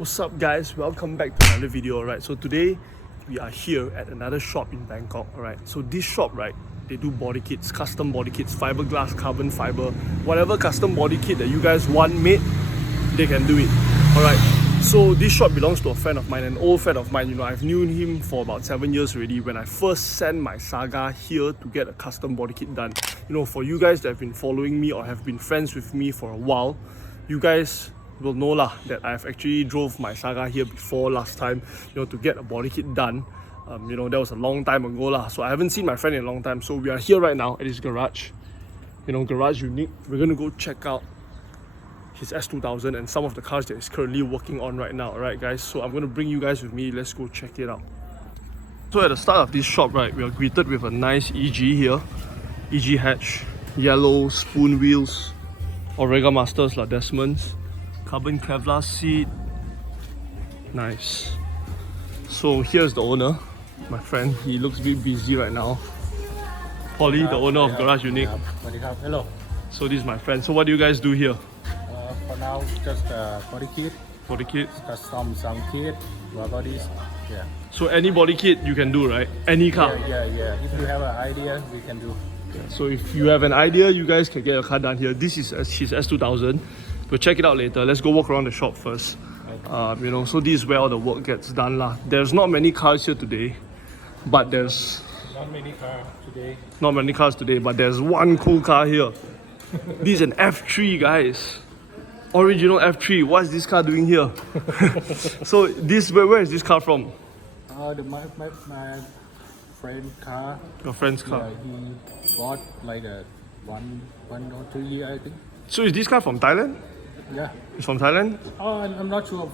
What's up guys, welcome back to another video. Alright, so today we are here at another shop in Bangkok. Alright, so this shop, right, they do body kits, custom body kits, fiberglass, carbon fiber, whatever custom body kit that you guys want made, they can do it. Alright, so this shop belongs to a friend of mine, an old friend of mine. You know, I've known him for about 7 years already. When I first sent my Saga here to get a custom body kit done, you know, for you guys that have been following me or have been friends with me for a while, you guys will know lah that I've actually drove my Saga here before last time, you know, to get a body kit done. You know, that was a long time ago lah. So I haven't seen my friend in a long time. So we are here right now at his garage. You know, garage unique. We're gonna go check out his S2000 and some of the cars that he's currently working on right now. Alright guys, so I'm gonna bring you guys with me. Let's go check it out. So at the start of this shop, right, we are greeted with a nice EG here. EG hatch, yellow spoon wheels, Orega Masters lah, Desmonds. Carbon Kevlar seat. Nice. So here's the owner, my friend. He looks a bit busy right now. Polly, the owner of Garage Unique. Hello. So this is my friend. So what do you guys do here? For now, just body kit. Body kit? Custom some kit, bodies. Yeah. So any body kit you can do, right? Any car? Yeah. If you have an idea, we can do. So if you have an idea, you guys can get your car done here. This is his S2000. We'll check it out later. Let's go walk around the shop first. Okay. You know, so this is where all the work gets done lah. There's not many cars here today, but there's Not many cars today. not many cars today, but there's one cool car here. This is an F3, guys. Original F3. What is this car doing here? So this, where is this car from? My friend car. Your friend's car. Yeah, he bought like a one or 2 year, I think. So is this car from Thailand? Yeah. It's from Thailand? Oh, I'm not sure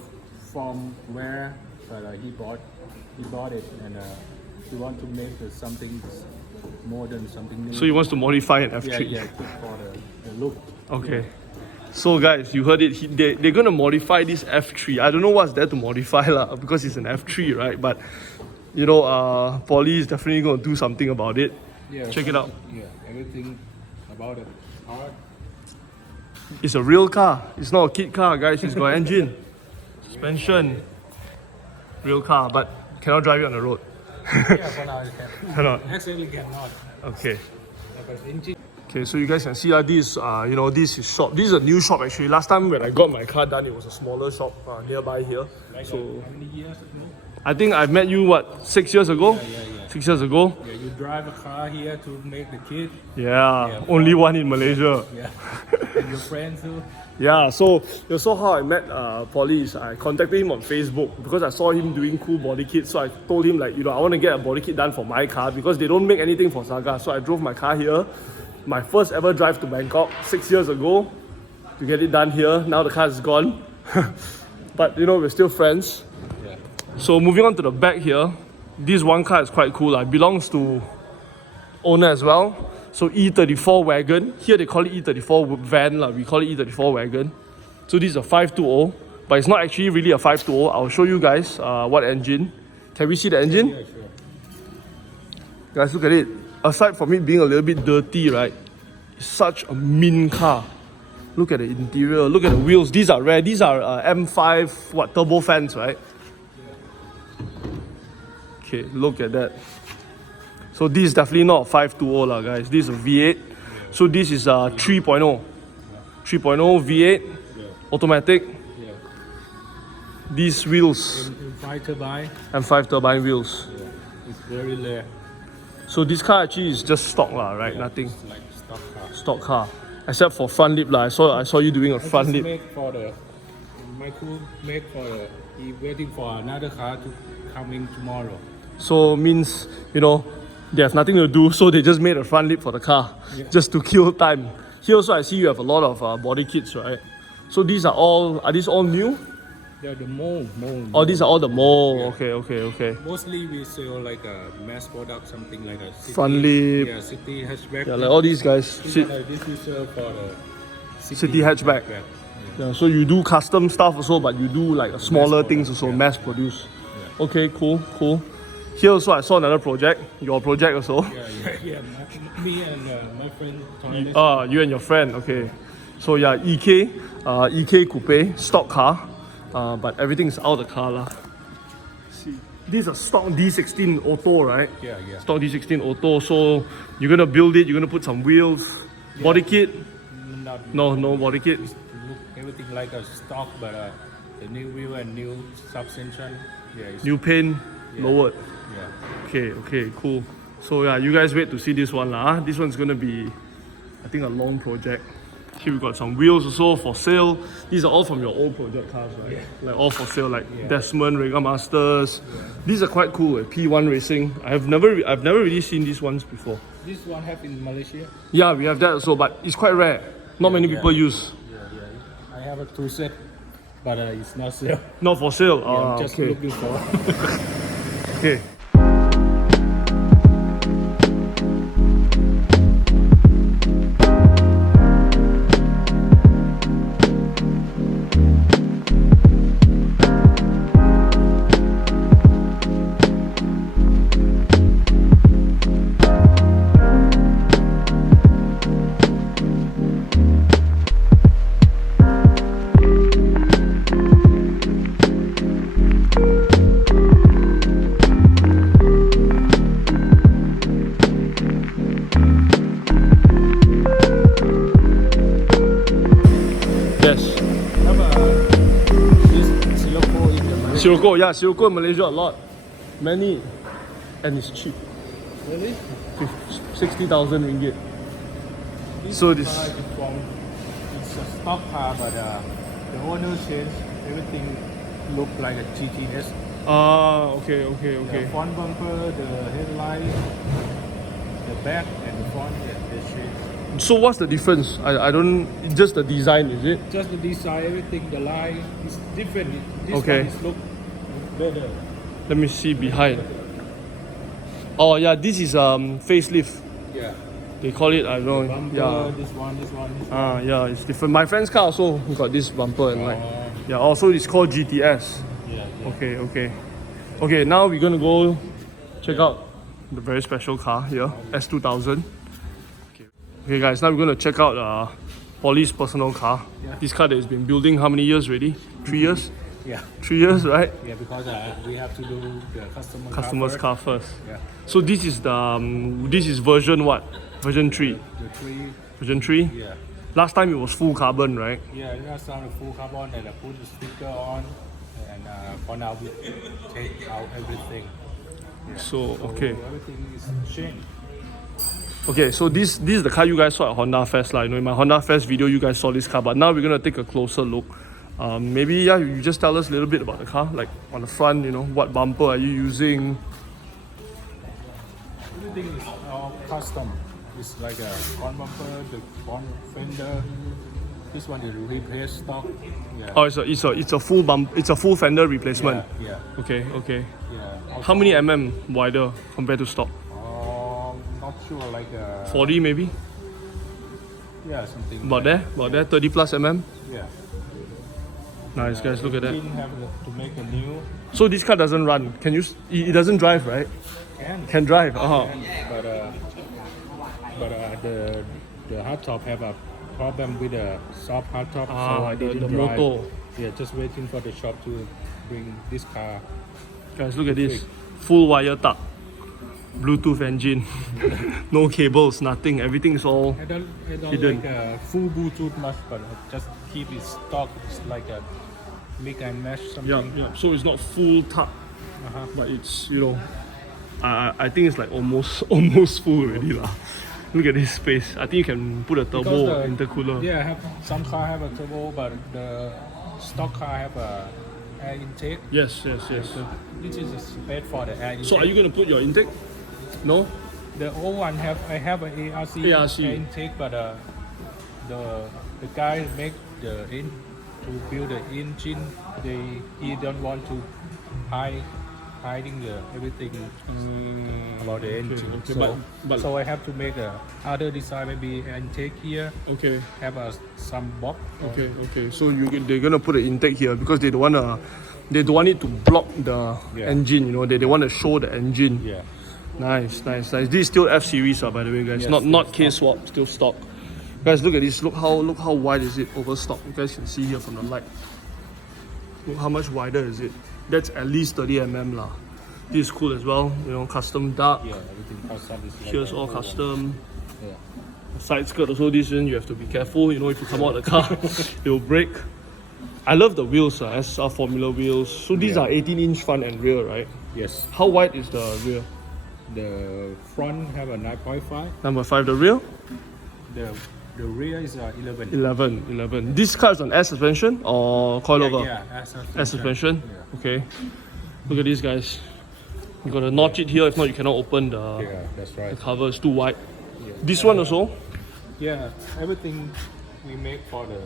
from where, but he bought it, and he want to make something modern, something new. So he wants to modify an F3? Yeah, for the look. Okay. So guys, you heard it. They're gonna modify this F3. I don't know what's there to modify lah, because it's an F3, right? But you know, Polly is definitely gonna do something about it. Yeah. Check it out. Yeah, everything about it. Hard. It's a real car. It's not a kid car, guys. It's got engine, suspension, real car, but cannot drive it on the road. Yeah, for now you can. Cannot. Actually cannot. Okay. Because engine. Okay, so you guys can see this. You know, this is shop. This is a new shop actually. Last time when I got my car done, it was a smaller shop nearby here. So How many years ago? I think I met you 6 years ago. Yeah. 6 years ago. Yeah, you drive a car here to make the kit. Yeah, only one in Malaysia. Yeah. And your friends too. Yeah, so you saw how I met Polly is I contacted him on Facebook because I saw him doing cool body kits. So I told him like, you know, I want to get a body kit done for my car because they don't make anything for Saga. So I drove my car here, my first ever drive to Bangkok 6 years ago to get it done here. Now the car is gone, but you know, we're still friends. Yeah. So moving on to the back here, this one car is quite cool. It belongs to owner as well. So E34 wagon. Here they call it E34 van. We call it E34 wagon. So this is a 520, but it's not actually really a 520. I'll show you guys what engine. Can we see the engine? Yeah, sure. Guys, look at it. Aside from it being a little bit dirty, right? It's such a mean car. Look at the interior. Look at the wheels. These are rare. These are M5 turbo fans, right? Okay, look at that. So this is definitely not a 520 lah, guys. This is a V8. So this is a 3.0. 3.0 V8, automatic. Yeah. These wheels In 5 turbine. and 5 turbine wheels. Yeah. It's very rare. So this car actually is just stock lah, right? Yeah, Nothing. it's like stock car. Stock car. Except for front lip lah. I saw you doing a front lip. Make for the Michael make for the he waiting for another car to come in tomorrow. So means, you know, they have nothing to do, so they just made a front lip for the car, just to kill time. Here also I see you have a lot of body kits, right? So these are these all new? Yeah, the mold. Oh, these are all the mold. Okay. Mostly we sell like a mass product, something like a city, Front lip. Yeah, city hatchback. Yeah, like all these guys. This we sell for the City hatchback. Yeah, so you do custom stuff also, but you do like smaller things also, mass produce. Yeah. Okay, cool. Here also I saw another project, your project also. Yeah. Me and my friend. You and your friend, okay. So yeah, EK Coupe, stock car. but everything's out of the car lah. See, this is a stock D16 auto, right? Yeah, yeah. Stock D16 auto. So you're gonna build it. You're gonna put some wheels, body kit. No body kit. Look everything like a stock, but the new wheel and new suspension. Yeah. New paint, lowered. Yeah. Okay, cool. So yeah, you guys wait to see this one lah. This one's gonna be, I think, a long project. Here we got some wheels also for sale. These are all from your old project cars, right? Yeah. Like all for sale, like Desmond, Rega Masters. These are quite cool. P1 Racing. I've never really seen these ones before. This one have in Malaysia. Yeah, we have that also, but it's quite rare. Not many people use. Yeah. I have a 2 set, but it's not sale. Not for sale. I'm just okay. looking for. Okay. Sirocco, yeah, Sirocco in Malaysia a lot. Many. And it's cheap. Really? 60,000 ringgit. So this car is it's a stock car, but the owner changed everything look like a GTS. Okay. The front bumper, the headlight, the back and the front, they changed. So what's the difference? I don't, just the design, is it? Just the design, everything, the line is different. This Okay. one is look better. Let me see behind. Oh yeah, this is facelift. Yeah. They call it, I don't know. Bumper, Yeah. this one. Yeah, it's different. My friend's car also got this bumper and like. Yeah, also it's called GTS. Yeah. Okay, now we're gonna go check out the very special car here, S2000. Okay guys, now we're gonna check out Polly's personal car. Yeah. This car that he's been building how many years already? 3 years? Yeah. 3 years, right? Yeah, because we have to do the Customer's car first. Yeah. So this is the this is version what? Version 3. The 3. Version 3? Yeah. Last time it was full carbon, right? Yeah, that's on the full carbon and I put the sticker on, and for now we take out everything. Yeah. So okay. Everything is changed. Okay, so this is the car you guys saw at Honda Fest lah. You know, in my Honda Fest video, you guys saw this car, but now we're gonna take a closer look. Maybe you just tell us a little bit about the car, like on the front. You know, what bumper are you using? Everything is all custom. It's like a front bumper, the front fender. This one is replace stock. Yeah. Oh, it's a full it's a full fender replacement. Yeah. Okay. Yeah. How many wider compared to stock? Not sure, like 40 maybe? yeah, something. About there, 30 plus Yeah. Nice guys, look at that. Didn't have to make a new. So this car doesn't run. Can you? It doesn't drive, right? Can drive. But the hardtop have a problem with the soft hardtop, so I the didn't drive. motor. Yeah, just waiting for the shop to bring this car. Guys, look at this. Full wire tuck. Bluetooth engine. No cables, nothing. Everything's all I don't hidden. like a full Bluetooth much, but just keep it stock. It's like a mix and match something. Yeah. So it's not full tuck, but it's, you know, I think it's like almost full already lah. Look at this space. I think you can put a turbo intercooler. Yeah, some car have a turbo, but the stock car have a air intake. Yes. This is a space for the air intake. So are you gonna put your intake? No? The old one I have an ARC air intake, but the guy make to build the engine. He don't want to hiding everything about the engine. Okay. But So I have to make a other design, maybe intake here. okay. Have some box. Okay. So they're gonna put an intake here because they don't want it to block the engine. You know, they want to show the engine. Yeah. Nice. This is still F series, by the way, guys. Yes, not K swap, still stock. Guys, look at this. Look how wide is it over stock. You guys can see here from the light. how much wider is it? That's at least 30 lah. This is cool as well, you know, custom dark. Yeah, everything custom is like Here's all custom. Yeah. Side skirt also, this one you have to be careful, you know, if you come out the car, it will break. I love the wheels, SR Formula wheels. So these are 18-inch front and rear, right? Yes. How wide is the rear? The front have a 9.5. Number 5, the rear? The rear is 11. 11. This car is on S suspension or coilover? Yeah, S suspension? Yeah. Okay. Look at these guys. You gotta notch it here, if not you cannot open the, Yeah, that's right. the cover, it's too wide. Yeah. This one also? Yeah, everything we make for the.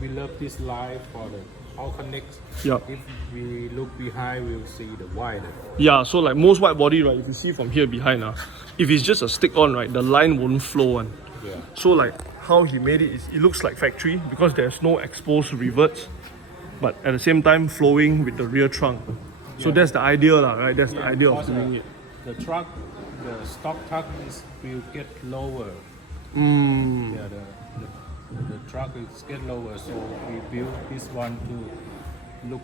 We love this line for the all connects. Yeah. If we look behind, we'll see the wider. Yeah, so like most wide body, right, if you see from here behind, if it's just a stick on, right, the line won't flow on. Yeah. So like how he made it is, it looks like factory because there's no exposed reverts, but at the same time flowing with the rear trunk. So that's the idea, right? That's the idea of doing it. The truck, the stock truck will get lower. Yeah, the truck is get lower, so we build this one to look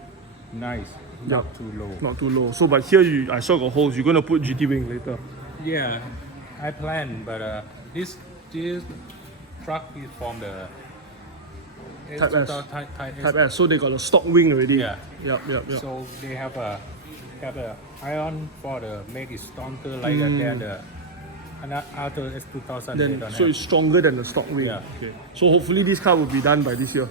nice, not too low. Not too low. So but here I saw got holes. You're gonna put GT wing later. Yeah, I plan, but this truck is from the Type S. Type Type S. So they got a stock wing already. Yeah. Yep. So they have a iron for the make it stronger like than the other S2000. Then, they don't so have. it's stronger than the stock wing. Yeah. Okay. So hopefully this car will be done by this year.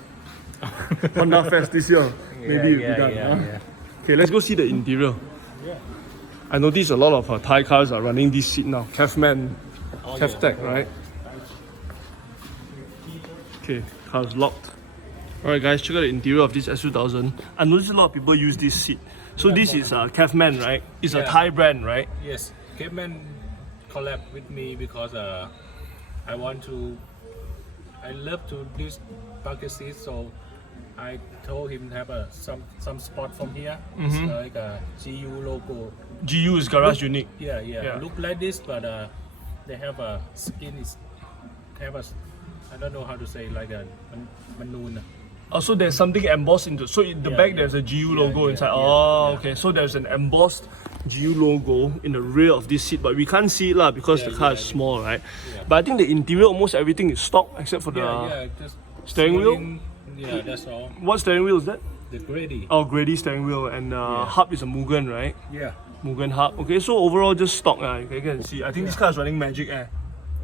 Honda Fest this year. Maybe it will be done. Yeah. Okay, let's go see the interior. Yeah. I noticed a lot of Thai cars are running this seat now. Cafman, Caftech, right? Okay, car's locked. Alright guys, check out the interior of this S2000. I noticed a lot of people use this seat. So this is Cafman, right? It's a Thai brand, right? Yes, Caveman collab with me because I love to use bucket seats, so I told him to have some spot from here. It's like a GU logo. GU is Garage Unique. Yeah. Look like this, but they have a skin I don't know how to say, like a maroon. Oh, so there's something embossed into. So in the back there's a GU logo inside. Okay. So there's an embossed GU logo in the rear of this seat, but we can't see it because the car is small, right? Yeah. But I think the interior, almost everything is stock except for the just steering wheel. Yeah, that's all. What steering wheel is that? The Grady. Oh, Grady steering wheel, and hub is a Mugen, right? Yeah. Mugen hub. Okay, so overall just stock. You can see. I think this car is running Magic Air.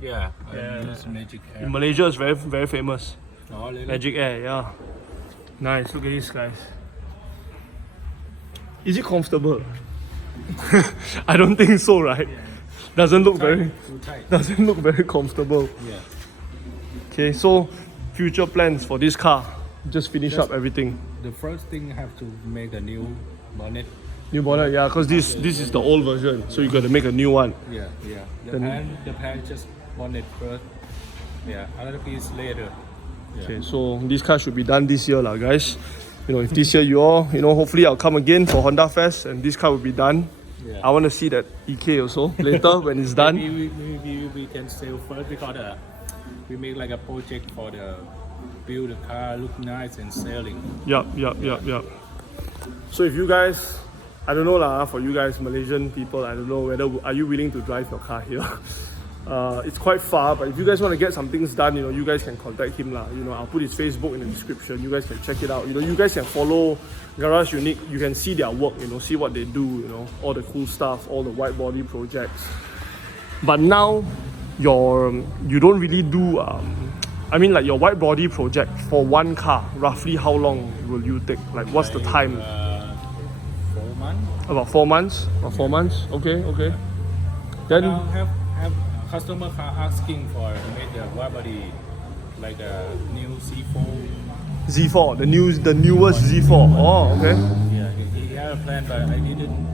Yeah. That's Magic Air. In Malaysia, it's very, very famous. Oh, really? Magic Air, yeah. Nice. Look at these guys. Is it comfortable? I don't think so, right? Yeah. Doesn't look Too tight. doesn't look very comfortable. Yeah. Okay, so future plans for this car. Just finish up everything. The first thing have to make a new bonnet. New bonnet, yeah, because this is the old version, so you got to make a new one. Yeah. The pan just bonnet first. Yeah, another piece later. Yeah. Okay, so this car should be done this year, guys. You know, if this year hopefully I'll come again for Honda Fest and this car will be done. Yeah. I want to see that EK also later when it's done. Maybe we can sell first because we make like a project for the build the car look nice and selling. Yup. So if you guys, I don't know for you guys Malaysian people, I don't know whether are you willing to drive your car here. It's quite far, but if you guys want to get some things done, you guys can contact him I'll put his Facebook in the description. You guys can check it out. You guys can follow Garage Unique. You can see their work. See what they do. All the cool stuff, all the wide body projects. But now, you don't really do. Your wide body project for one car. Roughly, how long will you take? Like, what's the time? 4 months. About 4 months. About 4 months. Okay. Then Now have customer car asking for make the Widebody like a new Z4, the newest Z4. Oh, okay. Yeah, he had a plan, but I didn't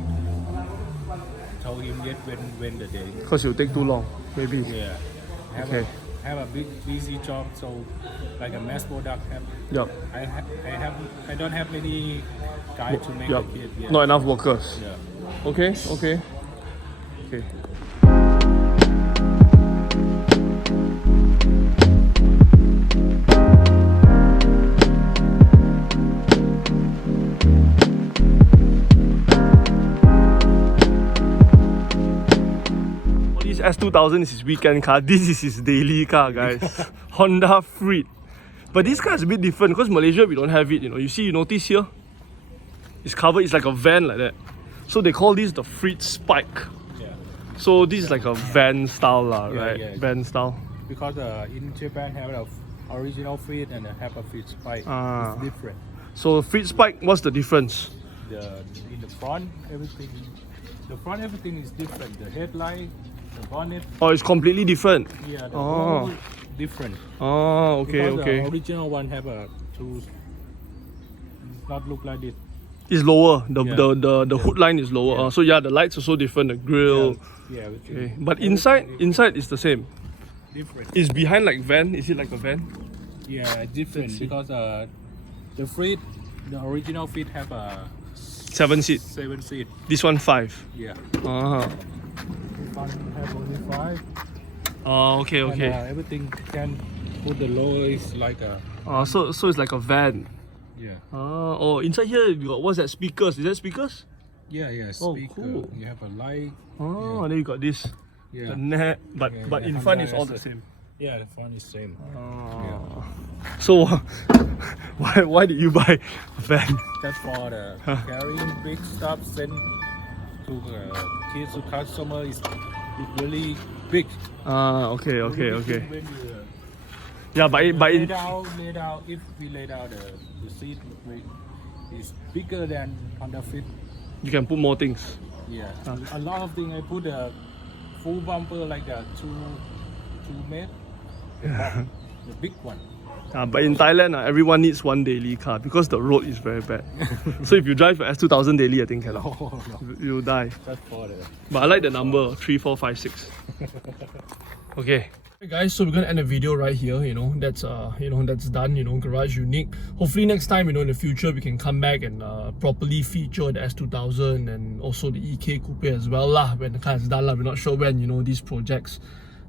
tell him yet when the day. Because it'll take too long, maybe. Yeah. Have a big busy job, so like a mass product. Yup. I don't have many guys to make it yet. Not enough workers. Yeah. Okay. S2000 is his weekend car. This is his daily car, guys. Honda Freed. But this car is a bit different because Malaysia we don't have it. You see, you notice here, it's covered. It's like a van like that. So they call this the Freed Spike. Yeah. So this is like a van style, right? Yeah. Van style. Because in Japan have a original Freed and have a Freed Spike. It's different. So Freed Spike, what's the difference? In the front, everything is different. The headlight, the bonnet. Oh, it's completely different. Yeah, the whole different. Oh, okay, because okay. The original one have a two. Not look like this. It's lower. The hood line is lower. Yeah. So yeah, the lights are so different. The grill. Yeah. Okay. But inside is the same. Different. It's behind like van. Is it like a van? Yeah, different because the Freed, the original Freed have a 7 seat. 7 seat. This one 5. Yeah. This one have only 5. Oh, okay, okay. And, everything can put the lower is like a. So it's like a van. Yeah. Oh, inside here you got what's that? Speakers? Is that speakers? Yeah. Speaker. Oh, cool. You have a light. Oh, then you got this. Yeah. The net, but in front is all the same. Yeah, the front is same. Oh. So why did you buy a van? That's for the carrying big stuff send to kids to customer is really big. Okay. When you, Yeah, but laid out. If we laid out the seat, is bigger than Honda Fit. you can put more things. Yeah, a lot of things. I put a full bumper like that, 2 made, the big one. But in Thailand, everyone needs one daily car because the road is very bad. So if you drive an S2000 daily, I think cannot. Oh, no. You'll die. That's for the. But I like the number 3, 4, 5, 6. Okay. Hey guys, so we're gonna end the video right here. That's that's done. Garage unique. Hopefully next time, in the future we can come back and properly feature the S2000 and also the EK Coupe as well lah. When the car is done lah, we're not sure when. These projects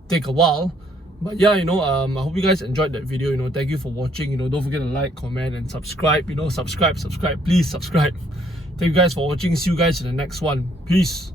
take a while. But yeah, I hope you guys enjoyed that video. Thank you for watching. Don't forget to like, comment, and subscribe. Subscribe. Please subscribe. Thank you guys for watching. See you guys in the next one. Peace.